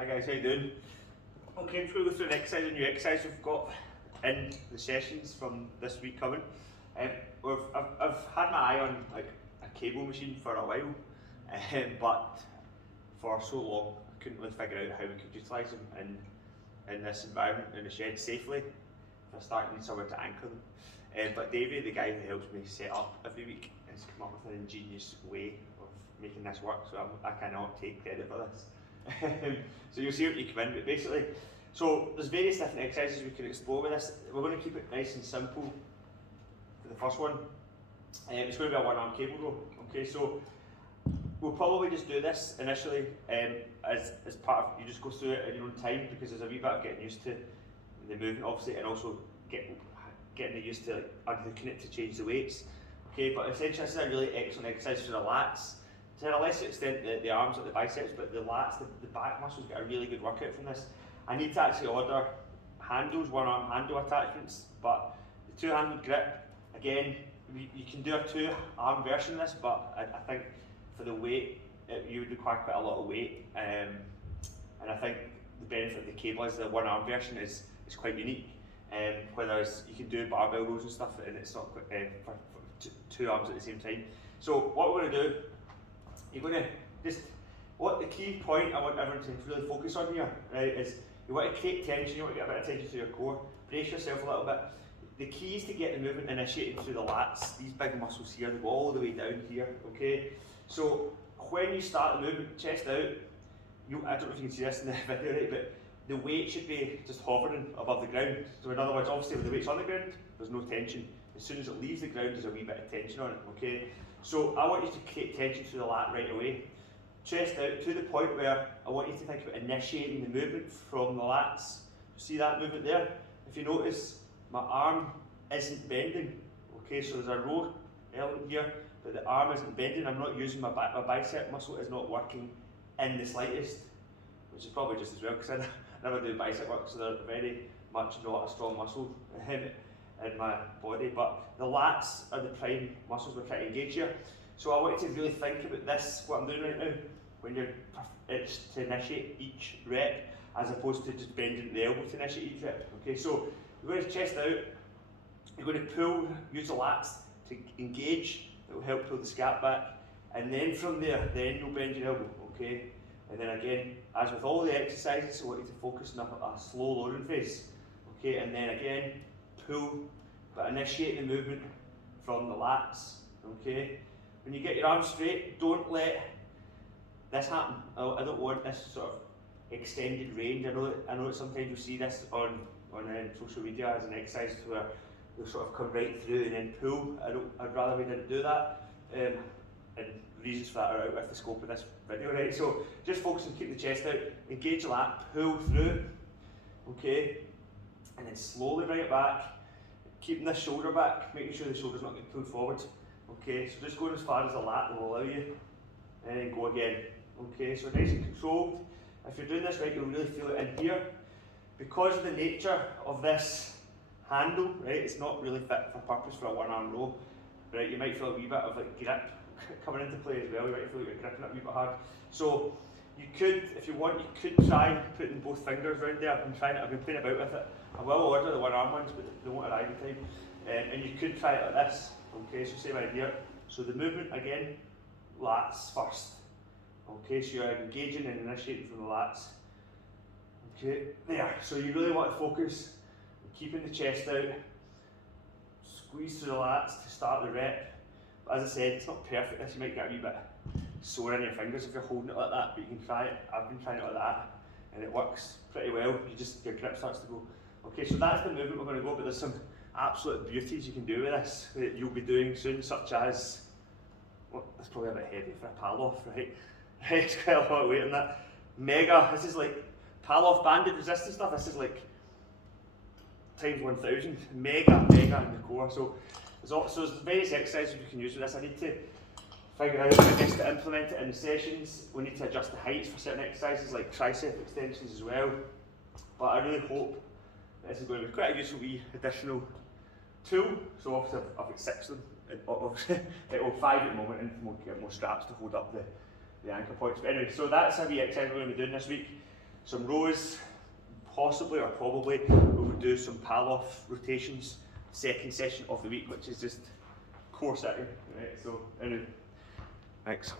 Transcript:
Hi guys, how you doing? Okay, I'm just going to go through an exercise, a new exercise we've got in the sessions from this week coming. I've had my eye on like a cable machine for a while, but for so long I couldn't really figure out how we could utilise them in this environment in the shed safely if I start needing somewhere to anchor them. But Davey, the guy who helps me set up every week, has come up with an ingenious way of making this work, so I cannot take credit for this. So you'll see what you come in, but basically, so there's various different exercises we can explore with this. We're going to keep it nice and simple for the first one. It's going to be a one-arm cable row. Okay, so we'll probably just do this initially as part of, you just go through it at your own time, because there's a wee bit of getting used to the movement obviously, and also getting used to like, unhooking it to change the weights. Okay, but essentially this is a really excellent exercise for the lats. To a lesser extent the arms or the biceps, but the lats, the back muscles get a really good workout from this. I need to actually order handles, one arm handle attachments, but the two-handed grip, again, you can do a two-arm version of this, but I think for the weight, you would require quite a lot of weight, and I think the benefit of the cable is the one-arm version is quite unique. Whereas you can do barbell rows and stuff, and it's not for two arms at the same time. So what we're going to do, you're going to what the key point I want everyone to really focus on here, right, is you want to create tension, you want to get a bit of tension through your core, brace yourself a little bit. The key is to get the movement initiated through the lats, these big muscles here, they go all the way down here, okay? So when you start the movement, chest out, I don't know if you can see this in the video, right, but the weight should be just hovering above the ground. So in other words, obviously when the weight's on the ground, there's no tension. As soon as it leaves the ground, there's a wee bit of tension on it, okay? So I want you to create tension through the lat right away. Chest out to the point where I want you to think about initiating the movement from the lats. See that movement there? If you notice, my arm isn't bending. Okay, so there's a row element here, but the arm isn't bending. I'm not using my bicep muscle is not working in the slightest, which is probably just as well because I never do bicep work, so they're very much not a strong muscle in my body, but the lats are the prime muscles we're trying to engage here. So I want you to really think about this, what I'm doing right now, when it's to initiate each rep, as opposed to just bending the elbow to initiate each rep. Okay, so you're going to chest out, you're going to pull, use the lats to engage, that will help pull the scap back, and then from there, then you'll bend your elbow, okay? And then again, as with all the exercises, I want you to focus on a slow loading phase, okay? And then again, pull, but initiate the movement from the lats, okay? When you get your arms straight, don't let this happen. I don't want this sort of extended range. I know that sometimes you see this on social media as an exercise where they'll sort of come right through and then pull. I'd rather we didn't do that. And reasons for that are out with the scope of this video, right? So just focus on keeping the chest out, engage the lat, pull through, okay? And then slowly bring it back, keeping the shoulder back, making sure the shoulder's not getting pulled forward. Okay, so just going as far as the lat will allow you, and then go again. Okay, so nice and controlled. If you're doing this right, you'll really feel it in here. Because of the nature of this handle, right, it's not really fit for purpose for a one-arm row. Right, you might feel a wee bit of like grip coming into play as well. You might feel like you're gripping it a wee bit hard. So you could, if you want, you could try putting both fingers around there. I've been playing about with it. I will order the one-arm ones, but they won't arrive in time. And you could try it like this. Okay, so same idea. So the movement again, lats first. Okay, so you're engaging and initiating from the lats. Okay, there. So you really want to focus on keeping the chest out. Squeeze through the lats to start the rep. But as I said, it's not perfect. This you might get a wee bit sore in your fingers if you're holding it like that, but you can try it. I've been trying it like that, and it works pretty well. Your grip starts to go. Okay, so that's the movement we're going to go, but there's some absolute beauties you can do with this that you'll be doing soon, such as, well, that's probably a bit heavy for a Pallof, right? It's quite a lot of weight on that. Mega, this is like Pallof banded resistance stuff, this is like times 1000, mega in the core. So there's various exercises we can use with this. I need to figure out how best to implement it in the sessions. We need to adjust the heights for certain exercises like tricep extensions as well. But I really hope this is going to be quite a useful wee additional tool. So obviously I've got 6 of them, obviously, well 5 at the moment, and we'll get more straps to hold up the anchor points. But anyway, so that's a wee exercise we're going to be doing this week. some rows, possibly or probably we would do some pal-off rotations, second session of the week, which is just core sitting, right? So anyway, thanks.